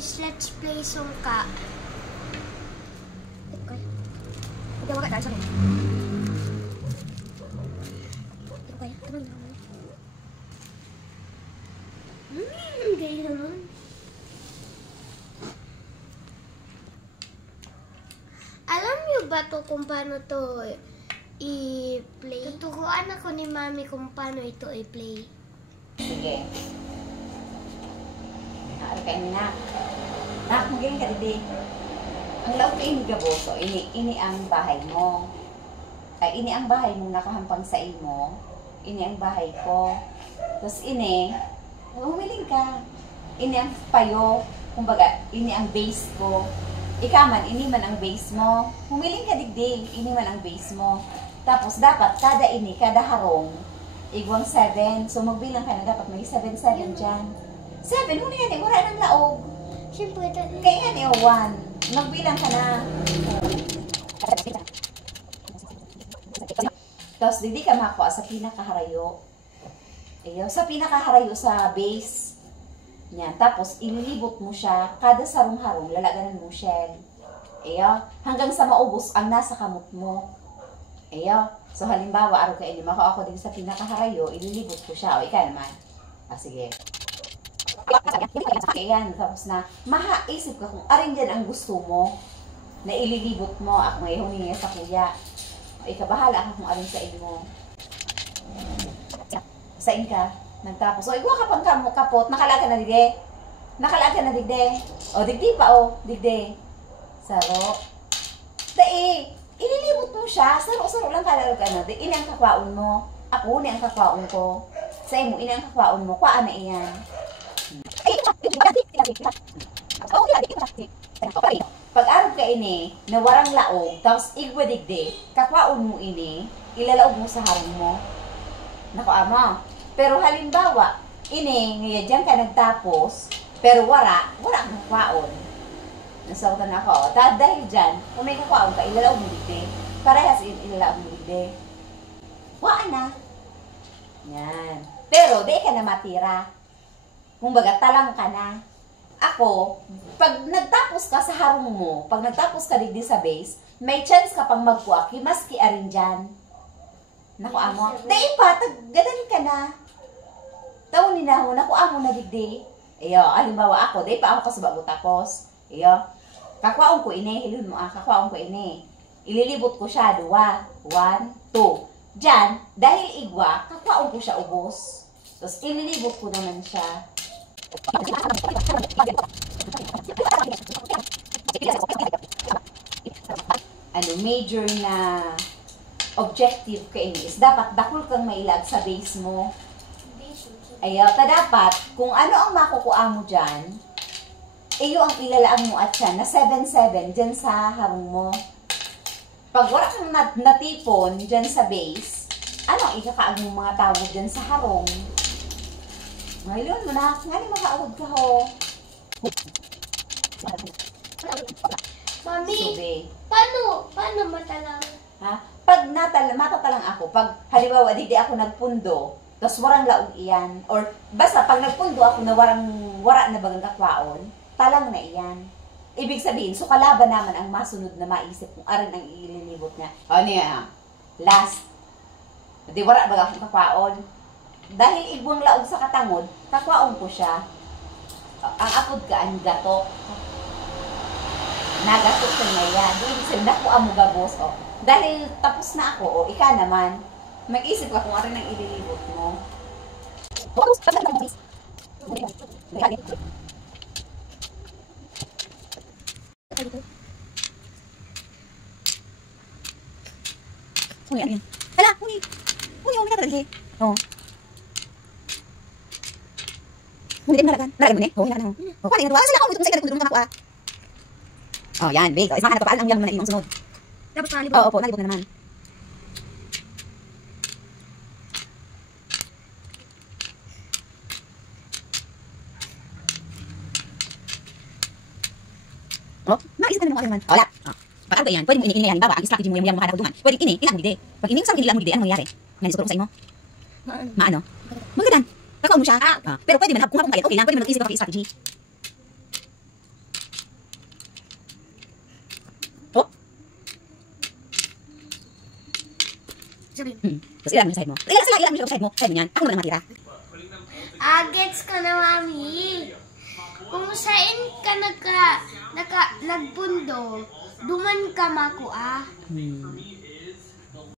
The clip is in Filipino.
guys, let's play sungka. Ikaw ka tayo sa akin. Gaya naman. Alam niyo ba to kung paano to i-play? Tuturuan ako ni Mami kung paano ito i-play. Sige. Naaro kayo na. Nak, magaling ka didi. Ang laot ko ini gaboso, ini ang bahay mo. Ay, ini ang bahay mo nakahampang sa imo. Ini ang bahay ko. Tapos ini, humiling ka. Ini ang payo. Kumbaga, ini ang base ko. Ikaw man, ini man ang base mo. Humiling ka digdig, ini man ang base mo. Tapos dapat kada ini, kada harong, igwang 7. So magbilang ka na dapat may 7 dyan. 7, muna yan, wala ng laog. Siyempre, Kaya yan, 1. Magbilang ka na. Tapos hindi ka makuha sa pinakaharayo. Ayaw, sa pinakaharayo sa base. Yan. Tapos ililibot mo siya, kada sarong-harong, lalaganan mo shell. Ayaw, hanggang sa maubos ang nasa kamot mo. Ayaw. So halimbawa, araw ka ini, makuha ako din sa pinakaharayo, ililibot ko siya. O, ika naman. Sige. Ayan, tapos na, mahaisip ka kung arin dyan ang gusto mo, na ililibot mo, ako ngayon humingi sa kuya. O, ikabahala ka kung arin sa inyo. Sain ka, nagtapos. O, igwa ka pang kapot, nakalaga na digde. Nakalaga na digde. O, digdi pa, o, digde. Saro. Dai, ililibot mo siya, saro-saro lang kalaro ka na. Ini ang kakwaon mo. Ako, ni ang kakwaon ko. Sa imo, ini ang kakwaon mo. Kwaan na iyan. Pag arog ka ini, na warang laog, tapos igwadigde, kakwaon mo ini, ilalaog mo sa harong mo. Naku, ama. Pero halimbawa, ini, ngayon dyan ka nagtapos, pero wara kang kakwaon. Nasautan ako. Dahil dyan, kung may kakwaon ka, ilalaog mo digde. Parehas ilalaog mo digde. Waan na. Yan. Pero, di ka na matira. Kumbaga, talang ka na. Ako, pag nagtapos ka sa harong mo, pag nagtapos ka digdi sa base, may chance ka pang magkuaki, maski arin dyan. Naku, amo. Dahil pa, gadanin ka na. Taon ni na ho, naku, amo na digdi. Iyo, alimbawa ako, dahil pa ako kasabago tapos. Iyo, kakwaon ko ini, hilun mo kakwaon ko ini. Ililibot ko siya, 2, 1, 2. Dyan, dahil igwa, kakwaon ko siya ubos. Tapos, ililibot ko naman siya. Ano, major na objective ka ini is dapat dakul kang mailag sa base mo. Ayaw, dapat, kung ano ang makukuha mo dyan, iyo ang ilalaang mo at siya na 7-7 dyan sa harong mo. Pag wala kang natipon dyan sa base, ano ang ikakaag mong mga tawag dyan sa harong? Ngayon mo na, nga ni makaawad ka ho. Mami, Subi. paano matalang? Ha? Pag matatalang ako, pag halimbawa, di ako nagpundo, tapos warang laog iyan, or basta pag nagpundo ako na wara na bagang kakwaon, talang na iyan. Ibig sabihin, so kalaban naman ang masunod na maisip kung arin ang ililibot niya. O niya, last. Di wara baga akong kakwaon. Dahil igwang laog sa katangod, kakwaon ko siya. Ang apod ka, ang gatok. Nagatok ka na yan. Ibig sabihin, nakuha mo gabos. O. Dahil tapos na ako, o ika naman, mag-isip ka kung ano nang ililibot mo. Huni, ano yan? Hala, huni! Huni, huni ka talaga. Oo. Huni din nalagan. Nalagan mo ni? Oo, hinahan mo. O, paano yung natuwa? Sila ako, ito mo sa ikadang makakuha. O, yan, base. O, ismahan na to. Paalam ang yalang mo na iyong sunod. Tapos nalibot? Oo, opo, nalibot na naman. O, maisip na naman naman. Wala. O, pag ano yan, pwede mo ini-ini yan. Bawa, ang strategy mo yung makahanap duman. Pwede ini, ilang dide. Pag ini, isang ilang mo dide, ano mangyayari? Ngayon, siguro ko sa imo. Maano? Magadan. Kakao mo siya. Pero pwede man, kung hapong kalit, okay lang. Pwede man mag-isip ka strategy. Tapos ilan mo sa side mo. Ilan mo siya sa side mo. Side mo yan. Ako naman ang matira. Gets ka na, mami. Kung saan ka nagpundo, duman ka mako,